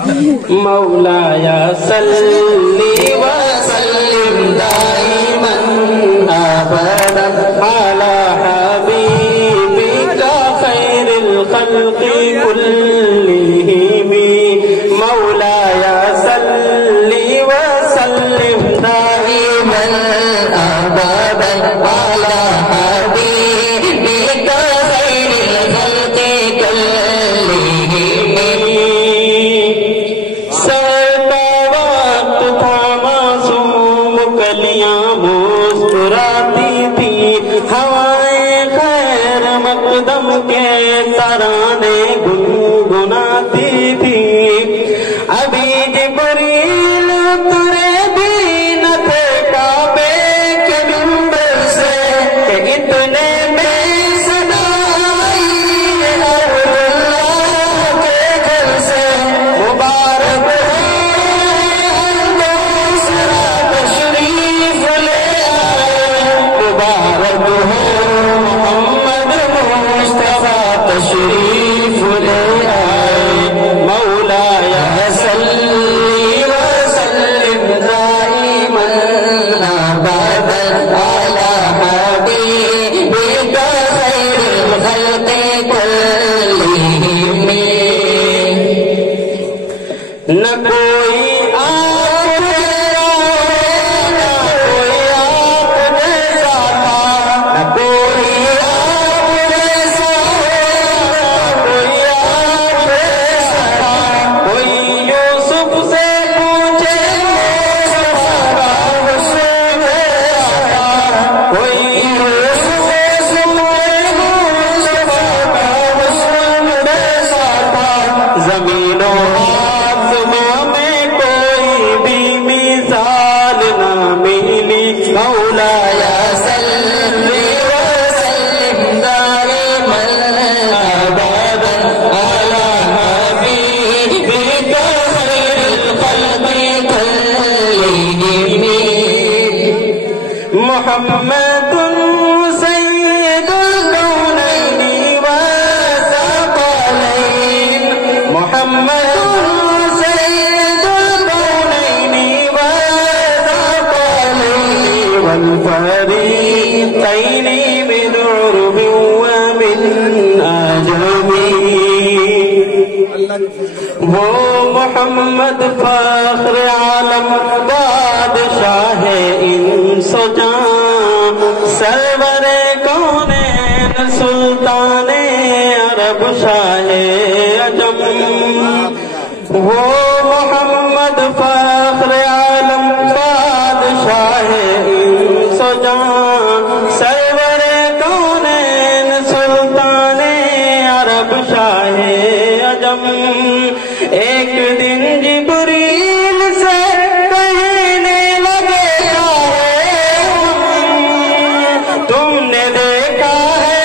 مولایا صلی وسلم دائما ابدا علی حبیبک خیر الخلق کلہم مولایا صلی وسلم دائما ابدا علی حبیبک خیر الخلق کلہم کے ترانے گنگناتی تھی ابھی جبریل اترے بھی نہ تھے کعبے کے منبر سے اتنے میں صدا آئی اللہ کے گھر سے مبارک ہے دوسرا تشریف لے آئے مبارک ہے تشریف لے آئے مولایا صلی وسلم دائما ابدا علی حبیبک خیر الخلق کلہم نہ کوئی آپ جیسا نہ کوئی آپ جیسا تھا نہ کوئی مولایا صلی وسلم دائما ابدا علی حبیبک خیر الخلق کلہم محمد سید الکونین والثقلین محمد والفريقين من عرب ومن عجم وہ محمد فخر عالم بادشاہ انس و جان سرور کونین سلطان عرب شاہ عجم وہ محمد فخر عالم بادشاہ انس و جان سرور کونین سلطان عرب شاہ عجم ایک دن جبریل سے کہنے لگے تم نے دیکھا ہے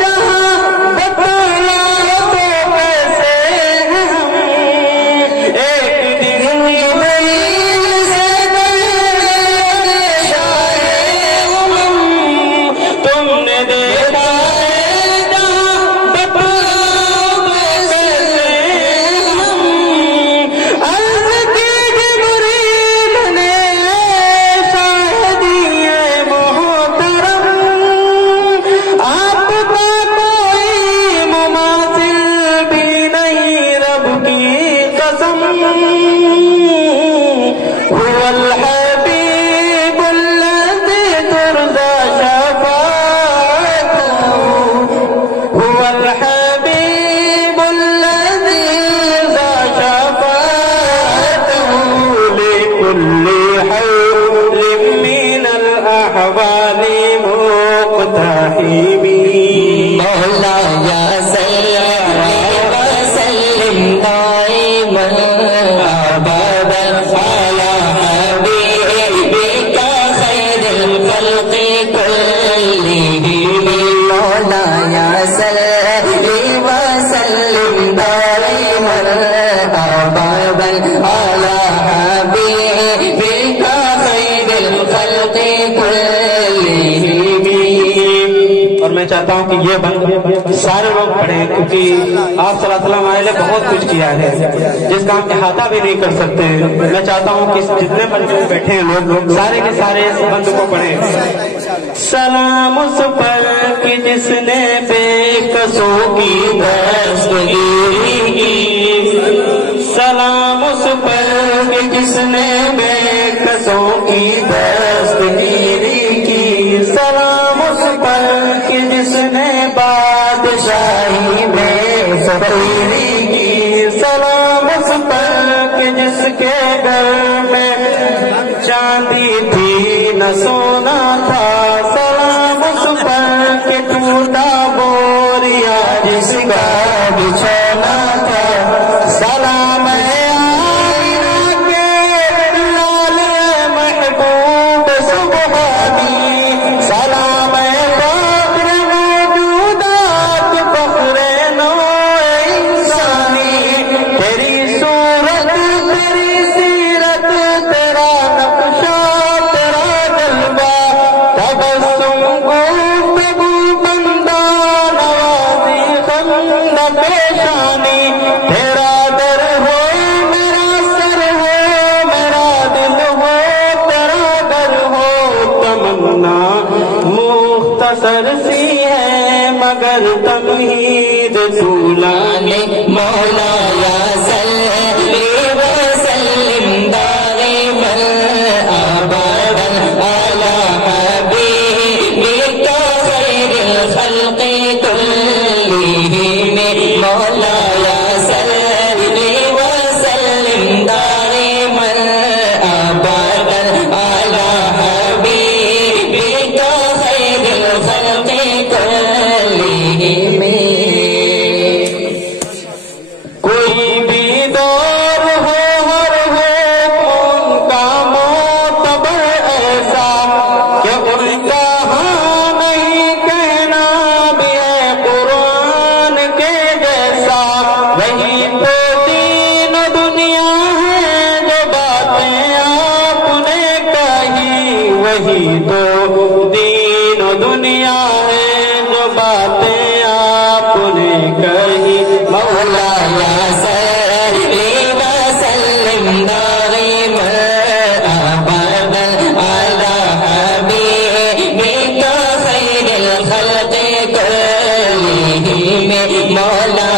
جہاں بتلا تو کیسے ہم ایک دن جبریل سے کہنے لگے تم نے دیکھا ہے جہاں بتلا کیسے ہم عرض کی جبریل نے شاہدی محترم آپ کا کوئی مماثل بھی نہیں رب کی قسم هو الحبیب الذی ترضى شفاعته هو الحبیب الذی ترضى شفاعته لكل حول من الأحوال مقتحم مولایا صلی وسلم دائما ابدا علی حبیبک خیر الخلق کلہم مولایا صلی وسلم دائما ابدا علی حبیبک خیر الخلق کلہم اور میں میں چاہتا ہوں کہ یہ بند سارے لوگ پڑھیں، کیونکہ آپ صلی اللہ علیہ وسلم ہمارے لیے بہت کچھ کیا ہے جس کا ہم احاطہ بھی نہیں کر سکتے. میں چاہتا ہوں کہ جتنے بندے بیٹھے ہیں لوگ سارے کے سارے اس بند کو پڑھیں. سلام اس پر کہ جس نے بے کسوں کی دستگیری کی، سلام اس پر کہ جس نے بے کسوں کی دستگیری کی، سلام اس پر کہ جس نے بادشاہی میں فقیری کی، سلام اس پر کہ جس کے گھر میں چاندی تھی نہ سونا تھا، سلام اس پر کہ ٹوٹا بوریا جس کا بچھونا تھا، سلام مختصر سی ہے مگر تمہید طولانے مولا یا صلی وسلم دائما ابدا علی حبیبک خیر الخلق کلہم، مولا یا صلی وسلم دائما ابدا علی حبیبک خیر الخلق کلہم. کوئی بھی دور ہو ہر ان کا معتبر ایسا کہ ان کا ہاں نہیں کہنا بھی ہے قرآن کے جیسا، وہی تو دین و دنیا ہے جو باتیں آپ نے کہی، وہی تو دین و دنیا ہے جو باتیں آپ نے کہی، مولا یا صلی وسلم دائما ابدا علی حبیبک خیر الخلق کلہم، مولا